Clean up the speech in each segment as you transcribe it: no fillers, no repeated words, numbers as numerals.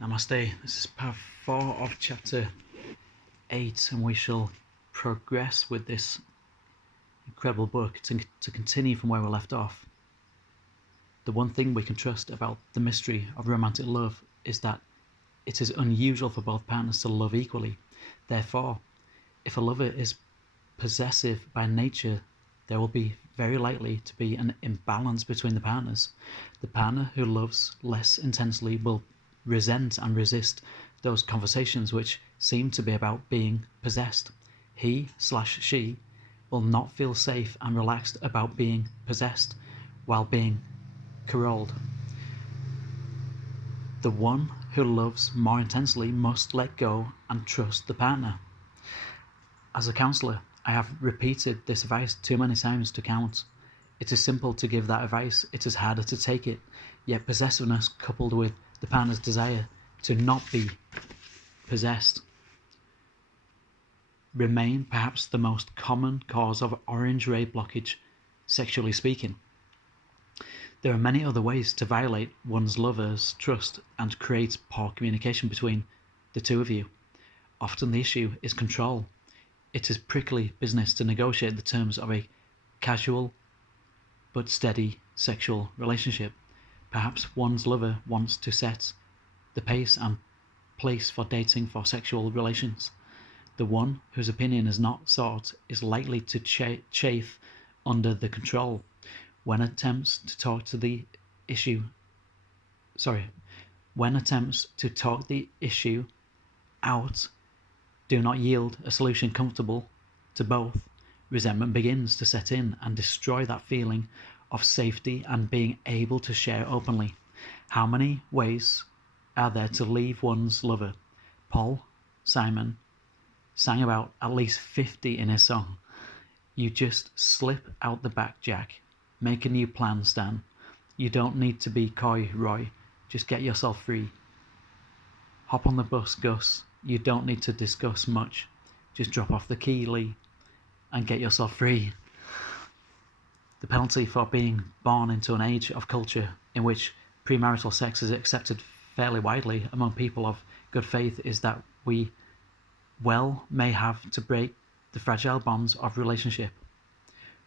Namaste. This is part 4 of chapter 8, and we shall progress with this incredible book to continue from where we left off. The one thing we can trust about the mystery of romantic love is that it is unusual for both partners to love equally. Therefore, if a lover is possessive by nature, there will be very likely to be an imbalance between the partners. The partner who loves less intensely will resent and resist those conversations which seem to be about being possessed. He/she will not feel safe and relaxed about being possessed while being corralled. The one who loves more intensely must let go and trust the partner. As a counsellor, I have repeated this advice too many times to count. It is simple to give that advice, it is harder to take it, yet possessiveness coupled with the partner's desire to not be possessed remain perhaps the most common cause of orange ray blockage, sexually speaking. There are many other ways to violate one's lover's trust and create poor communication between the two of you. Often the issue is control. It is prickly business to negotiate the terms of a casual but steady sexual relationship. Perhaps one's lover wants to set the pace and place for dating for sexual relations. The one whose opinion is not sought is likely to chafe under the control. When attempts to talk the issue out do not yield a solution comfortable to both, resentment begins to set in and destroy that feeling of safety and being able to share openly. How many ways are there to leave one's lover? Paul Simon sang about at least 50 in his song. You just slip out the back, Jack. Make a new plan, Stan. You don't need to be coy, Roy. Just get yourself free. Hop on the bus, Gus. You don't need to discuss much. Just drop off the key, Lee, and get yourself free. The penalty for being born into an age of culture in which premarital sex is accepted fairly widely among people of good faith is that we may have to break the fragile bonds of relationship.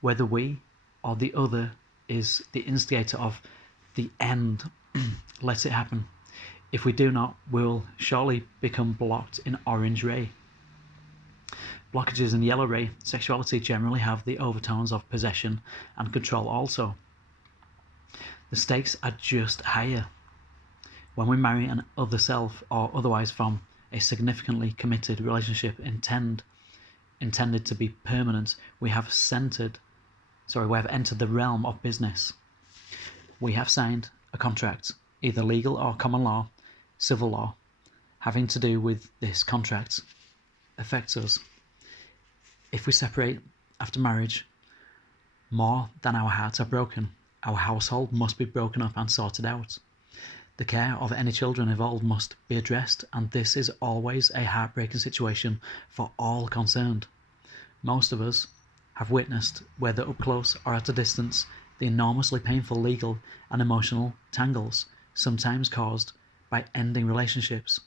Whether we or the other is the instigator of the end, let it happen. If we do not, we will surely become blocked in orange ray. Blockages in yellow ray sexuality generally have the overtones of possession and control also. The stakes are just higher. When we marry an other self or otherwise form a significantly committed relationship intended to be permanent, we have entered the realm of business. We have signed a contract, either legal or common law, civil law, having to do with this contract affects us. If we separate after marriage, more than our hearts are broken, our household must be broken up and sorted out. The care of any children involved must be addressed, and this is always a heartbreaking situation for all concerned. Most of us have witnessed, whether up close or at a distance, the enormously painful legal and emotional tangles, sometimes caused by ending relationships.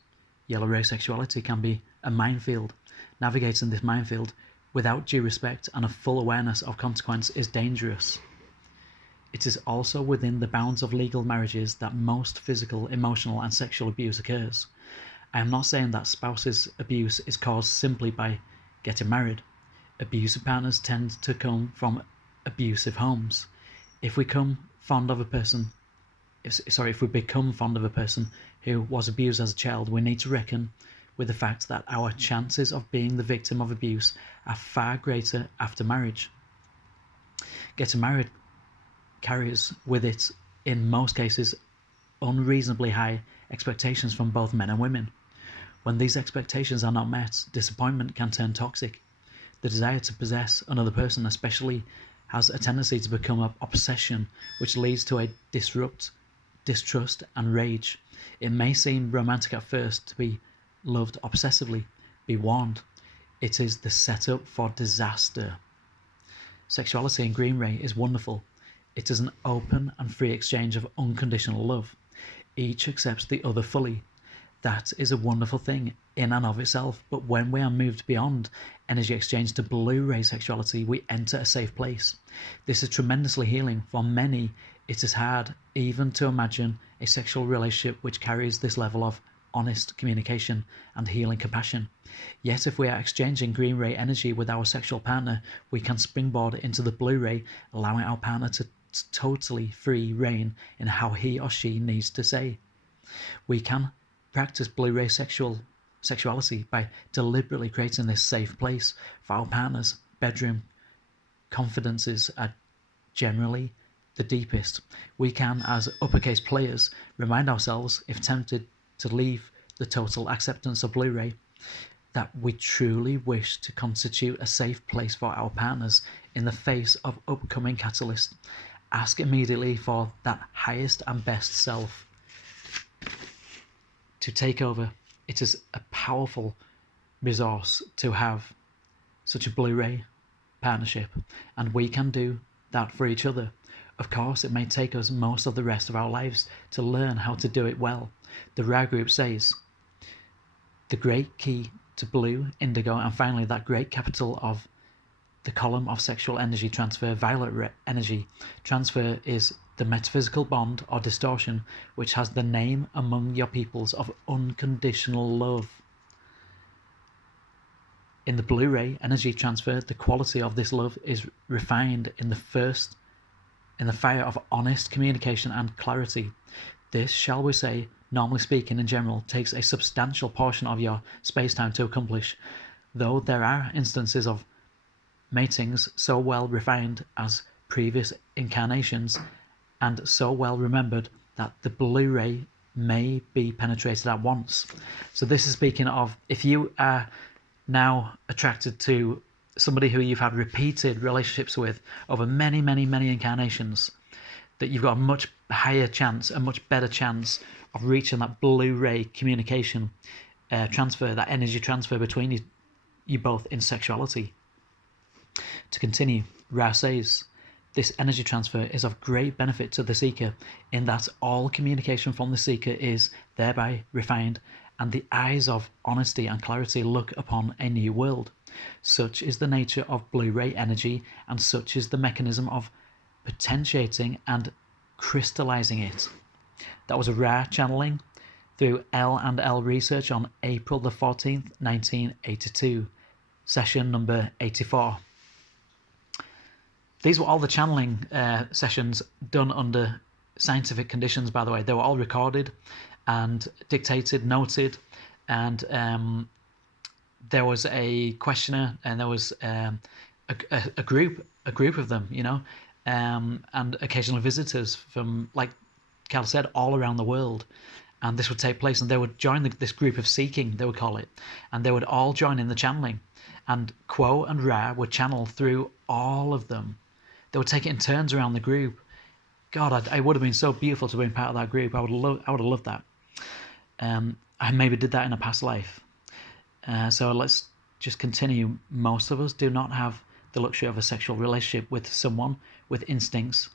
Yellow ray sexuality can be a minefield. Navigating this minefield without due respect and a full awareness of consequence is dangerous. It is also within the bounds of legal marriages that most physical, emotional, and sexual abuse occurs. I am not saying that spouses' abuse is caused simply by getting married. Abusive partners tend to come from abusive homes. If we become fond of a person who was abused as a child, we need to reckon with the fact that our chances of being the victim of abuse are far greater after marriage. Getting married carries with it, in most cases, unreasonably high expectations from both men and women. When these expectations are not met, disappointment can turn toxic. The desire to possess another person especially has a tendency to become an obsession, which leads to a distrust and rage. It may seem romantic at first to be loved obsessively. Be warned, it is the setup for disaster. Sexuality in green ray is wonderful. It is an open and free exchange of unconditional love. Each accepts the other fully. That is a wonderful thing in and of itself, but when we are moved beyond energy exchange to Blu-ray sexuality, we enter a safe place. This is tremendously healing. For many, it is hard even to imagine a sexual relationship which carries this level of honest communication and healing compassion. Yet if we are exchanging green ray energy with our sexual partner, we can springboard into the Blu-ray, allowing our partner to totally free reign in how he or she needs to say. We can practice Blu-ray sexuality by deliberately creating this safe place for our partners. Bedroom confidences are generally the deepest. We can, as uppercase players, remind ourselves, if tempted to leave the total acceptance of Blu-ray, that we truly wish to constitute a safe place for our partners in the face of upcoming catalyst. Ask immediately for that highest and best self to take over. It is a powerful resource to have such a Blu-ray partnership, and we can do that for each other. Of course, it may take us most of the rest of our lives to learn how to do it well. The Ra group says, the great key to blue, indigo, and finally that great capital of the column of sexual energy transfer, violet energy transfer, is the metaphysical bond or distortion which has the name among your peoples of unconditional love. In the Blu-ray energy transfer, the quality of this love is refined in the fire of honest communication and clarity. This, shall we say, normally speaking in general, takes a substantial portion of your space-time to accomplish, though there are instances of matings so well refined as previous incarnations and so well remembered that the Blu-ray may be penetrated at once. So this is speaking of if you are now attracted to somebody who you've had repeated relationships with over many, many, many incarnations, that you've got a much higher chance, a much better chance of reaching that Blu-ray communication transfer, that energy transfer between you both in sexuality. To continue, Ra says, this energy transfer is of great benefit to the seeker in that all communication from the seeker is thereby refined, and the eyes of honesty and clarity look upon a new world. Such is the nature of Blu-ray energy, and such is the mechanism of potentiating and crystallizing it. That was a Ra channeling through L&L research on April the 14th, 1982, session number 84. These were all the channeling sessions done under scientific conditions, by the way. They were all recorded and dictated, noted, and there was a questioner, and there was a group of them, and occasional visitors from, like Carla said, all around the world. And this would take place, and they would join this group of seeking, they would call it, and they would all join in the channeling. And Quo and Ra would channel through all of them. They would take it in turns around the group. God, it would have been so beautiful to be part of that group. I would have loved that. I maybe did that in a past life. So let's just continue. Most of us do not have the luxury of a sexual relationship with someone with instincts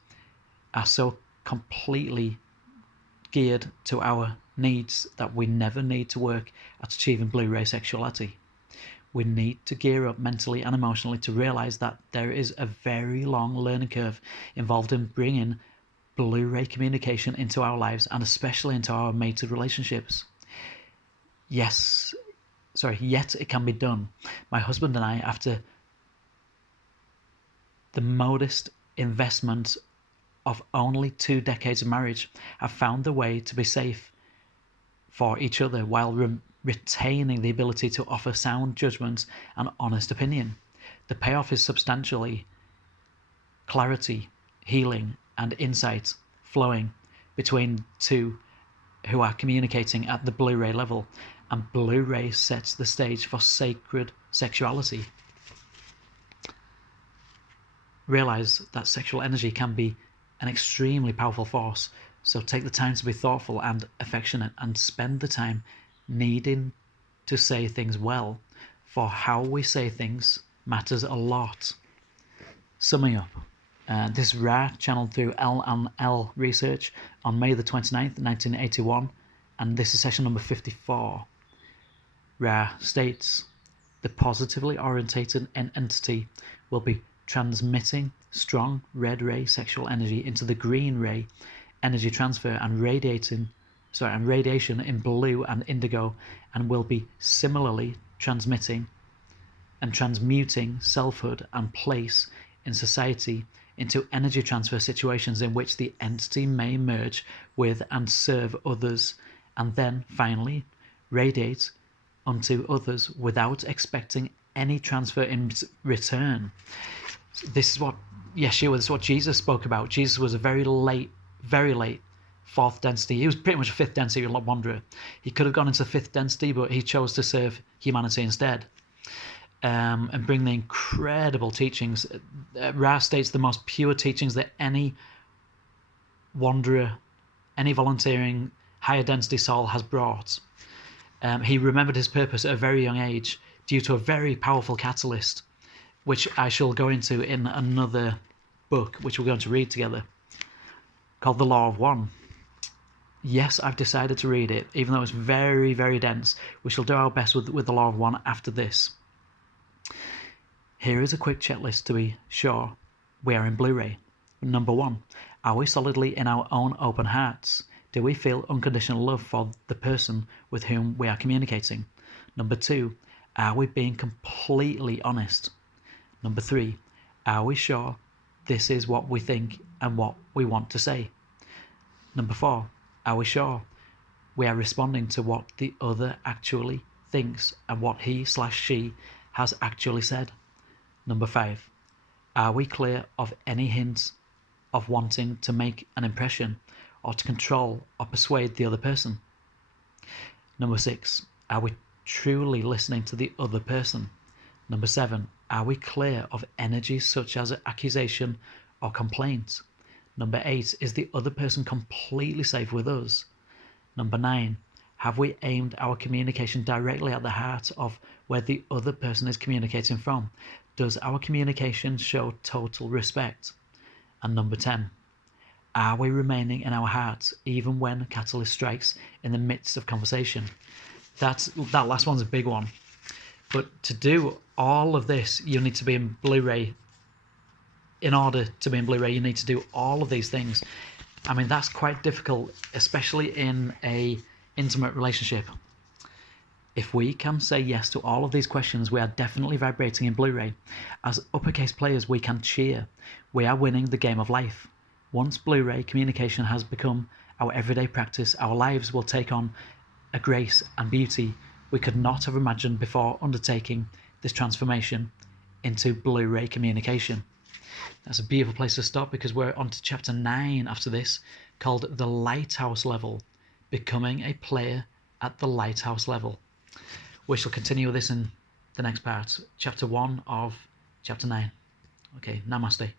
are so completely geared to our needs that we never need to work at achieving Blu-ray sexuality. We need to gear up mentally and emotionally to realize that there is a very long learning curve involved in bringing Blu-ray communication into our lives, and especially into our mated relationships. Yet it can be done. My husband and I, after the modest investment of only 2 decades of marriage, have found the way to be safe for each other while retaining the ability to offer sound judgments and honest opinion. The payoff is substantially clarity, healing, and insight flowing between two who are communicating at the Blu-ray level, and Blu-ray sets the stage for sacred sexuality. Realize that sexual energy can be an extremely powerful force, so take the time to be thoughtful and affectionate, and spend the time needing to say things well, for how we say things matters a lot. Summing up, this Ra channeled through L&L research on May the 29th, 1981, And this is session number 54. Ra states, the positively orientated entity will be transmitting strong red ray sexual energy into the green ray energy transfer and radiation in blue and indigo, and will be similarly transmitting and transmuting selfhood and place in society into energy transfer situations in which the entity may merge with and serve others, and then finally radiate unto others without expecting any transfer in return. This is what Yeshua, this is what Jesus spoke about. Jesus was a very late fourth density. He was pretty much a fifth density wanderer. He could have gone into fifth density, but he chose to serve humanity instead. And bring the incredible teachings. Ra states the most pure teachings that any wanderer, any volunteering higher density soul has brought. He remembered his purpose at a very young age due to a very powerful catalyst, which I shall go into in another book, which we're going to read together, called The Law of One. Yes, I've decided to read it, even though it's very, very dense. We shall do our best with The Law of One after this. Here is a quick checklist to be sure we are in Blu-ray. Number 1, are we solidly in our own open hearts? Do we feel unconditional love for the person with whom we are communicating? Number 2, are we being completely honest? Number 3, are we sure this is what we think and what we want to say? Number 4, are we sure we are responding to what the other actually thinks and what he/she has actually said? Number 5, are we clear of any hints of wanting to make an impression or to control or persuade the other person? Number 6, are we truly listening to the other person? Number 7, are we clear of energies such as accusation or complaint? Number 8, is the other person completely safe with us? Number 9, have we aimed our communication directly at the heart of where the other person is communicating from? Does our communication show total respect? And number 10, are we remaining in our hearts even when catalyst strikes in the midst of conversation? That last one's a big one. But to do all of this, you need to be in Blu-ray. In order to be in Blu-ray, you need to do all of these things. I mean, that's quite difficult, especially in a intimate relationship. If we can say yes to all of these questions, we are definitely vibrating in Blu-ray. As uppercase players, we can cheer. We are winning the game of life. Once Blu-ray communication has become our everyday practice, our lives will take on a grace and beauty we could not have imagined before undertaking this transformation into Blu-ray communication. That's a beautiful place to stop, because we're on to chapter 9 after this, called The Lighthouse Level, Becoming a Player at the Lighthouse Level. We shall continue with this in the next part, chapter 1 of chapter 9. Okay, Namaste.